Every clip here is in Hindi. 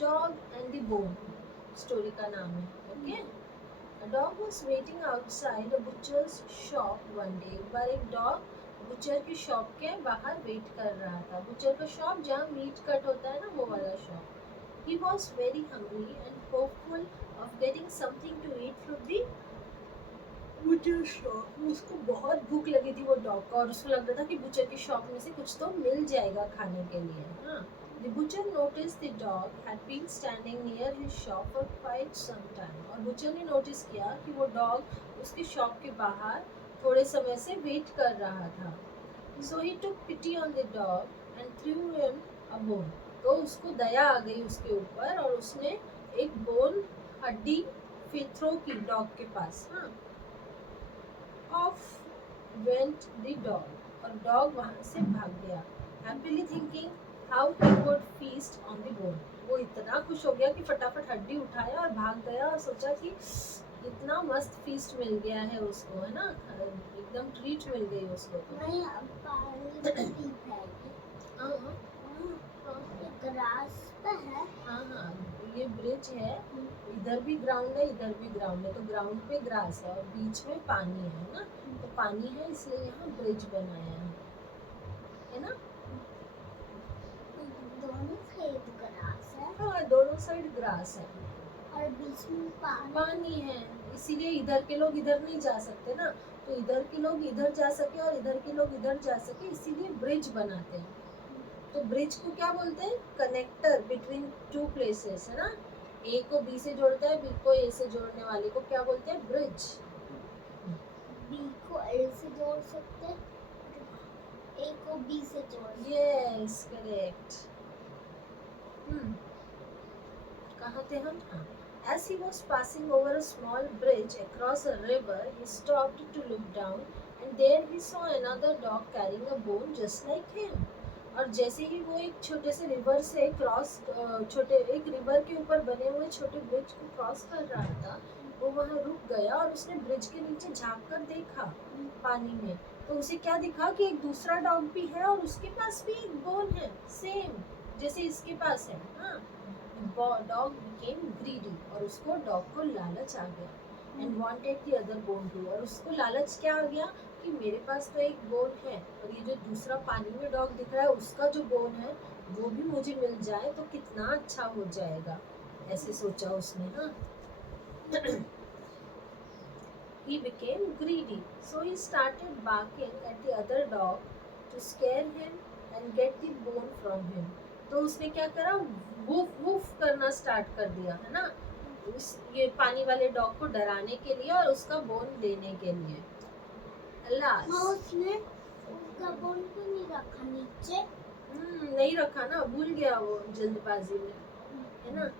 Dog and the bone story का नाम है. Okay. A dog was waiting outside a butcher's shop one day. एक बार एक डॉग बुचर की शॉप के बाहर वेट कर रहा था. बुचर का शॉप जहाँ मीट कट होता है ना, वो वाला shop. He was very hungry and hopeful of getting something to eat from the butcher shop. उसको बहुत भूख लगी थी वो डॉग को, और उसको लग रहा था कि बुचर की शॉप में से कुछ तो मिल जाएगा खाने के लिए. हाँ. The butcher noticed the dog had been standing near his shop for quite some time. और बुचर ने नोटिस किया कि वो डॉग उसकी शॉप के बाहर थोड़े समय से वेट कर रहा था. So he took pity on the dog and threw him a bone. तो उसको दया आ गई उसके ऊपर और उसने एक बोन हड्डी थ्रो की डॉग के पास. हाँ. Off went the dog. और डॉग वहाँ से भाग गया. Happily thinking how he would feast on the bone. वो इतना खुश हो गया कि फटाफट हड्डी उठाया और भाग गया और सोचा कि इतना मस्त फीस्ट मिल गया है उसको, है ना, एकदम ट्रीट मिल गई उसको. नहीं, पानी भी है. हाँ. ग्रास पे है. हाँ, ये ब्रिज है. इधर भी ग्राउंड है, इधर भी ग्राउंड है. तो ग्राउंड पे ग्रास है और बीच में पानी है ना. तो पानी है इसलिए यहाँ ब्रिज बनाया है ना. दोनों साइड ग्रास है. हाँ, दोनों साइड ग्रास है और बीच में पानी है. इसीलिए इधर के लोग इधर नहीं जा सकते ना, तो इधर के लोग इधर जा सके और इधर के लोग इधर जा सके, इसीलिए ब्रिज बनाते हैं. तो ब्रिज को क्या बोलते हैं? कनेक्टर बिटवीन टू प्लेसेस, है ना. ए को बी से जोड़ता है, बी को ए से जोड़ने वाले को क्या बोलते हैं? ब्रिज. बी को ए से जोड़ सकते हैं, ए को बी से जोड़. Yes, correct. कहाँ थे हम? हाँ. As he was passing over a small bridge across a river, he stopped to look down, and there he saw another dog carrying a bone just like him. और जैसे ही वो एक छोटे से रिवर से एक रिवर के ऊपर बने हुए छोटे ब्रिज को क्रॉस कर रहा था, वो वहाँ रुक गया और उसने ब्रिज के नीचे झांक कर देखा पानी में. तो उसे क्या दिखा कि एक दूसरा डॉग भी है और उसके पास भी एक बोन है, सेम जैसे इसके पास है. हाँ. Dog became greedy और उसको डॉग को लालच आ गया. And wanted the other bone too. और उसको लालच क्या आ गया कि मेरे पास तो एक बोन है और ये जो दूसरा पानी में डॉग दिख रहा है उसका जो बोन है वो भी मुझे मिल जाए तो कितना अच्छा हो जाएगा, ऐसे सोचा उसने. हाँ. He became greedy, so he started barking at the other dog to scare him and get the bone from him. तो उसने क्या करा? वूफ वूफ करना स्टार्ट कर दिया, है ना, ये पानी वाले डॉग को डराने के लिए और उसका बोन लेने के लिए. उसने उसका बोन क्यों नहीं रखा नीचे? नहीं रखा ना, भूल गया वो जल्दबाजी में, है ना.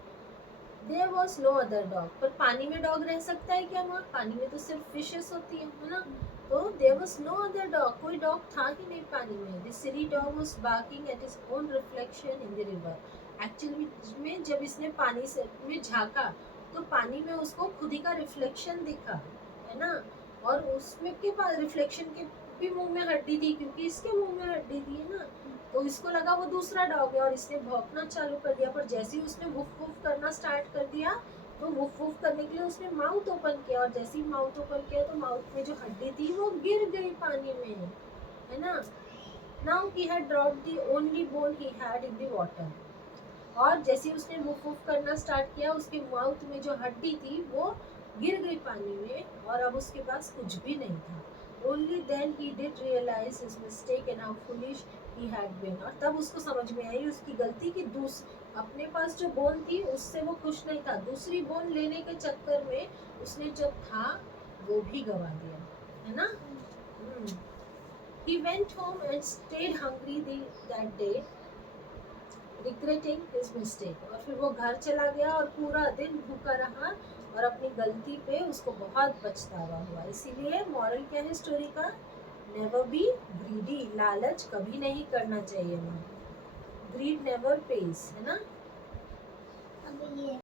There was no other dog. पर पानी में डॉग रह सकता है क्या वहाँ? पानी में तो सिर्फ फिशेस होती है ना. तो there was no other dog. कोई डॉग था ही नहीं पानी में. The silly dog was barking at his own reflection in the river. Actually में जब इसने पानी से में झांका तो पानी में उसको खुद ही का रिफ्लेक्शन दिखा, है ना. और उसमें के पास रिफ्लेक्शन के भी मुंह में हड्डी थी, क्योंकि इसके मुंह में हड्डी थी, है ना. तो इसको लगा वो दूसरा डॉग है और इसने भौंकना चालू कर दिया. पर जैसे ही उसने वुफ वुफ करना स्टार्ट कर दिया तो वुफ वुफ करने के लिए उसने माउथ ओपन किया और जैसे ही माउथ ओपन किया तो माउथ में जो हड्डी थी वो गिर गई पानी में, है ना. Now he had dropped the only bone he had in the water. और जैसे ही उसने वुफ वुफ करना स्टार्ट किया उसके माउथ में जो हड्डी थी वो गिर गई पानी में और अब उसके पास कुछ भी नहीं था. Only then he did realize his mistake and how foolish he had been. और तब उसको समझ में आई उसकी गलती कि अपने पास जो बोन थी उससे वो खुश नहीं था. दूसरी बोन लेने के चक्कर में उसने जो था वो भी गवा दिया, है ना. He went home and stayed hungry that day, regretting his mistake. और फिर वो घर चला गया और पूरा दिन भूखा रहा और अपनी गलती पे उसको बहुत पछतावा हुआ. इसीलिए मॉरल क्या है स्टोरी का? Never be greedy. लालच कभी नहीं करना चाहिए. ग्रीड नेवर पेज, है ना. अब ये